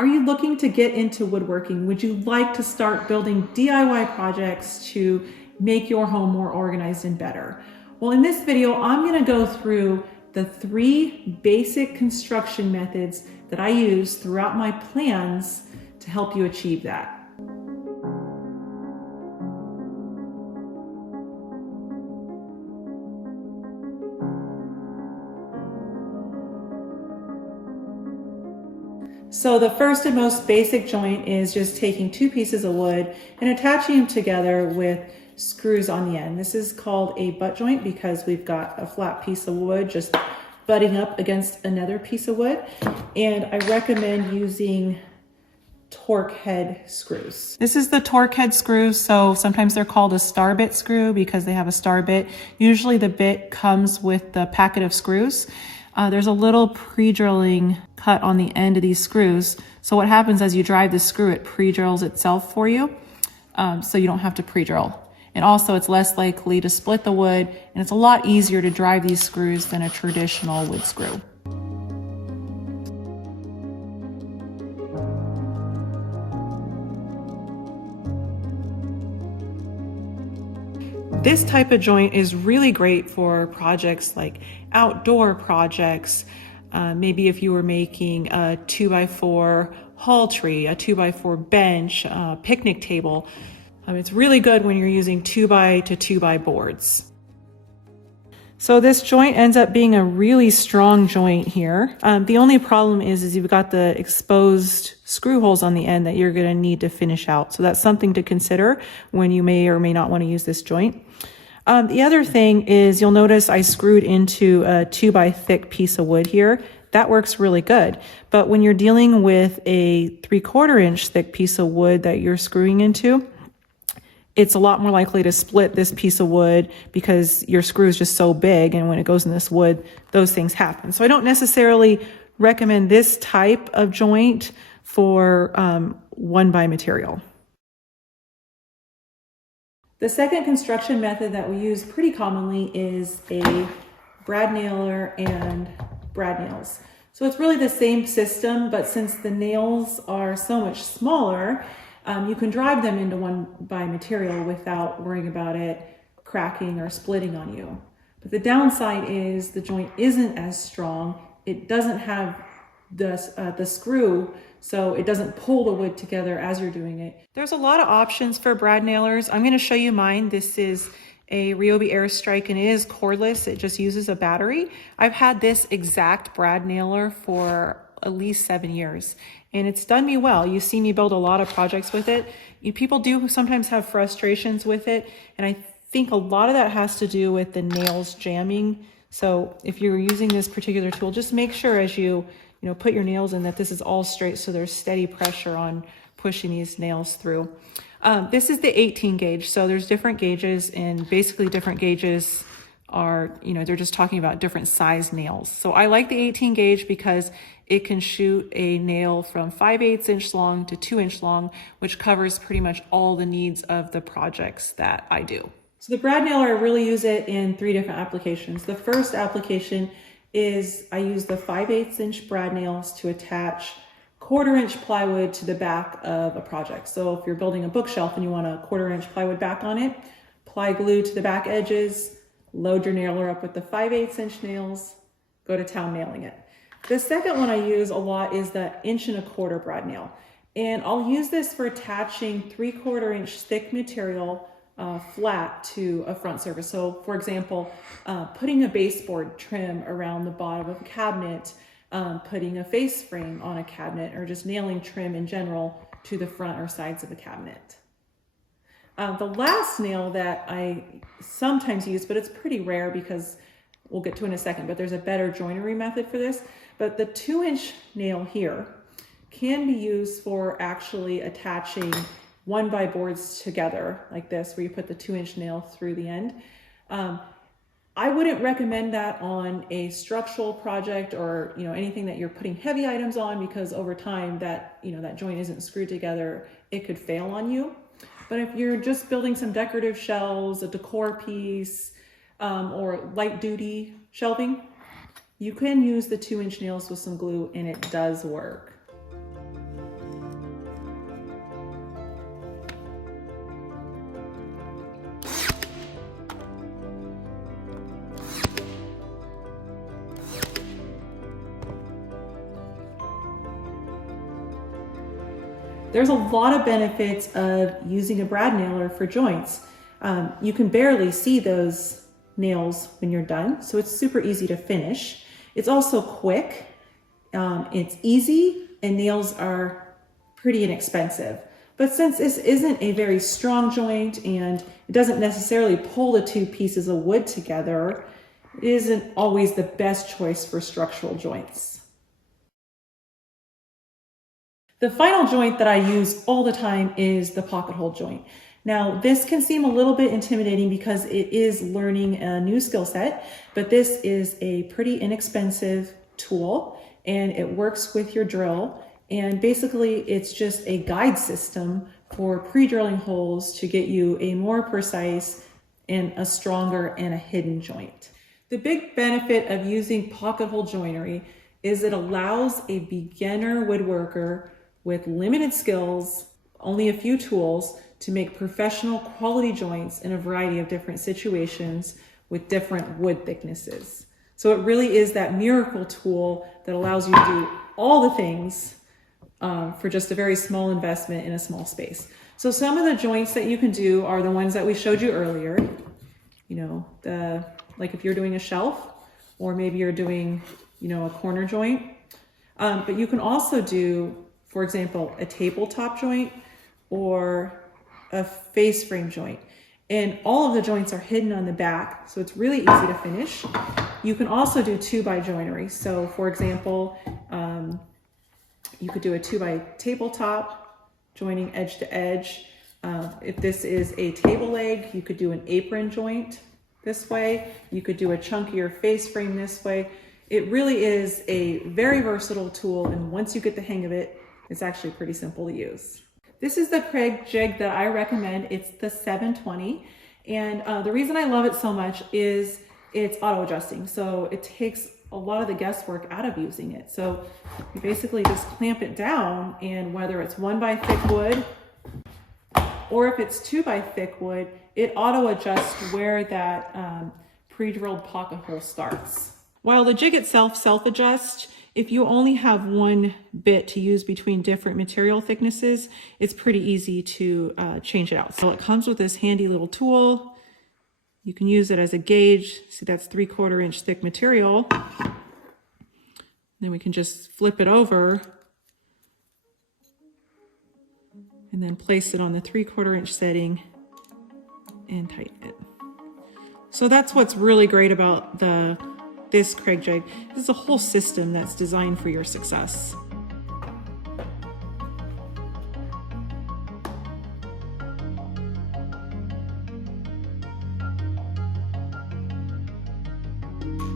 Are you looking to get into woodworking? Would you like to start building DIY projects to make your home more organized and better? Well, in this video, I'm going to go through the 3 basic construction methods that I use throughout my plans to help you achieve that. So the first and most basic joint is just taking 2 pieces of wood and attaching them together with screws on the end. This is called a butt joint because we've got a flat piece of wood just butting up against another piece of wood. And I recommend using Torque head screws. This is the Torque head screw, so sometimes they're called a star bit screw because they have a star bit. Usually the bit comes with the packet of screws. There's a little pre-drilling cut on the end of these screws. So what happens as you drive the screw, it pre-drills itself for you, so you don't have to pre-drill. And also it's less likely to split the wood, and it's a lot easier to drive these screws than a traditional wood screw. This type of joint is really great for projects like outdoor projects. Maybe if you were making a 2x4 hall tree, a 2x4 bench, a picnic table. It's really good when you're using 2x to 2x boards. So this joint ends up being a really strong joint here. The only problem is you've got the exposed screw holes on the end that you're gonna need to finish out. So that's something to consider when you may or may not wanna use this joint. The other thing is you'll notice I screwed into a 2x thick piece of wood here. That works really good. But when you're dealing with a 3/4 inch thick piece of wood that you're screwing into, it's a lot more likely to split this piece of wood because your screw is just so big, and when it goes in this wood, those things happen. So I don't necessarily recommend this type of joint for 1x material. The second construction method that we use pretty commonly is a brad nailer and brad nails. So it's really the same system, but since the nails are so much smaller, you can drive them into 1x material without worrying about it cracking or splitting on you. But the downside is the joint isn't as strong. It doesn't have the screw, so it doesn't pull the wood together as you're doing it. There's a lot of options for brad nailers. I'm going to show you mine. This is a Ryobi Airstrike and it is cordless. It just uses a battery. I've had this exact brad nailer for at least 7 years and it's done me well. You see me build a lot of projects with it. People do sometimes have frustrations with it, and I think a lot of that has to do with the nails jamming. So if you're using this particular tool, just make sure as you put your nails in that this is all straight so there's steady pressure on pushing these nails through. This is the 18 gauge. So there's different gauges, and basically different gauges are, they're just talking about different size nails. So I like the 18 gauge because it can shoot a nail from 5/8 inch long to 2 inch long, which covers pretty much all the needs of the projects that I do. So the brad nailer, I really use it in 3 different applications. The first application is I use the 5/8 inch brad nails to attach 1/4 inch plywood to the back of a project. So if you're building a bookshelf and you want a 1/4 inch plywood back on it, ply glue to the back edges, load your nailer up with the 5/8 inch nails, go to town nailing it. The second one I use a lot is the 1.25 inch brad nail. And I'll use this for attaching 3/4 inch thick material flat to a front surface. So for example, putting a baseboard trim around the bottom of a cabinet, putting a face frame on a cabinet, or just nailing trim in general to the front or sides of a cabinet. The last nail that I sometimes use, but it's pretty rare because we'll get to in a second, but there's a better joinery method for this. But the 2-inch nail here can be used for actually attaching 1x boards together like this, where you put the 2-inch nail through the end. I wouldn't recommend that on a structural project or anything that you're putting heavy items on, because over time that that joint isn't screwed together, it could fail on you. But if you're just building some decorative shelves, a decor piece, or light duty shelving, you can use the 2-inch nails with some glue and it does work. There's a lot of benefits of using a brad nailer for joints. You can barely see those nails when you're done, so it's super easy to finish. It's also quick, it's easy, and nails are pretty inexpensive. But since this isn't a very strong joint and it doesn't necessarily pull the two pieces of wood together, it isn't always the best choice for structural joints. The final joint that I use all the time is the pocket hole joint. Now, this can seem a little bit intimidating because it is learning a new skill set, but this is a pretty inexpensive tool and it works with your drill. And basically it's just a guide system for pre-drilling holes to get you a more precise and a stronger and a hidden joint. The big benefit of using pocket hole joinery is it allows a beginner woodworker with limited skills, only a few tools, to make professional quality joints in a variety of different situations with different wood thicknesses. So it really is that miracle tool that allows you to do all the things for just a very small investment in a small space. So some of the joints that you can do are the ones that we showed you earlier. You know, like if you're doing a shelf, or maybe you're doing, you know, a corner joint. But you can also do, for example, a tabletop joint or a face frame joint. And all of the joints are hidden on the back, so it's really easy to finish. You can also do 2x joinery. So for example, you could do a 2x tabletop, joining edge to edge. If this is a table leg, you could do an apron joint this way. You could do a chunkier face frame this way. It really is a very versatile tool, and once you get the hang of it, it's actually pretty simple to use. This is the Kreg jig that I recommend. It's the 720, and the reason I love it so much is it's auto adjusting, so it takes a lot of the guesswork out of using it. So you basically just clamp it down, and whether it's 1x thick wood or if it's 2x thick wood, it auto adjusts where that pre-drilled pocket hole starts. While the jig itself self-adjusts, if you only have one bit to use between different material thicknesses, it's pretty easy to change it out. So it comes with this handy little tool. You can use it as a gauge. See, that's 3/4 inch thick material. Then we can just flip it over and then place it on the 3/4 inch setting and tighten it. So that's what's really great about this Kreg jig. This is a whole system that's designed for your success.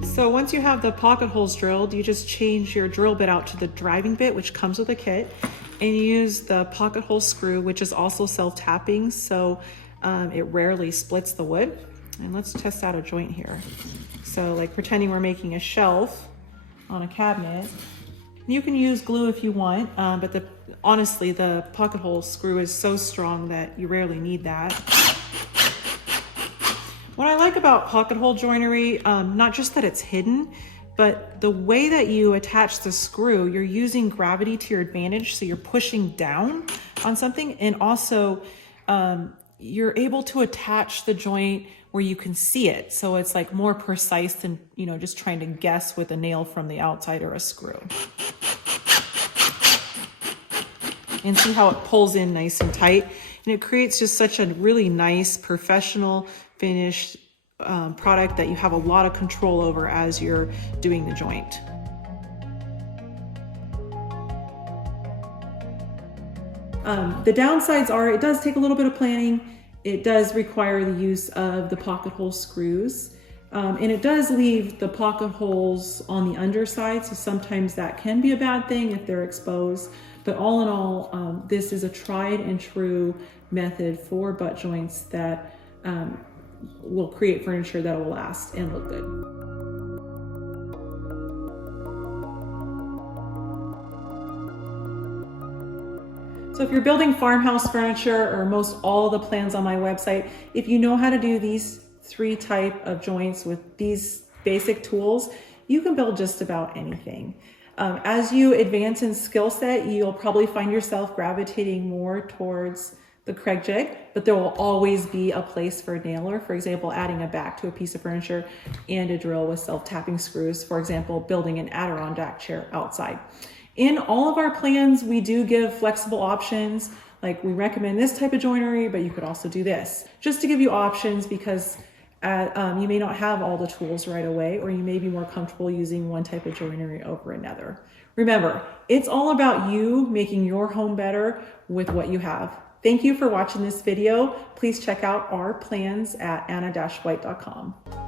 So once you have the pocket holes drilled, you just change your drill bit out to the driving bit, which comes with a kit, and you use the pocket hole screw, which is also self-tapping, so it rarely splits the wood. And let's test out a joint here. So like pretending we're making a shelf on a cabinet. You can use glue if you want, but honestly, the pocket hole screw is so strong that you rarely need that. What I like about pocket hole joinery, not just that it's hidden, but the way that you attach the screw, you're using gravity to your advantage, so you're pushing down on something, and also you're able to attach the joint where you can see it. So it's like more precise than, you know, just trying to guess with a nail from the outside or a screw. And see how it pulls in nice and tight. And it creates just such a really nice, professional, finished product that you have a lot of control over as you're doing the joint. The downsides are it does take a little bit of planning. It does require the use of the pocket hole screws. And it does leave the pocket holes on the underside, so sometimes that can be a bad thing if they're exposed. But all in all, this is a tried and true method for butt joints that will create furniture that will last and look good. So if you're building farmhouse furniture, or most all the plans on my website, if you know how to do these 3 type of joints with these basic tools, you can build just about anything. As you advance in skill set, you'll probably find yourself gravitating more towards the Kreg jig, but there will always be a place for a nailer. For example, adding a back to a piece of furniture and a drill with self-tapping screws. For example, building an Adirondack chair outside. In all of our plans, we do give flexible options. Like we recommend this type of joinery, but you could also do this. Just to give you options because you may not have all the tools right away, or you may be more comfortable using one type of joinery over another. Remember, it's all about you making your home better with what you have. Thank you for watching this video. Please check out our plans at anna-white.com.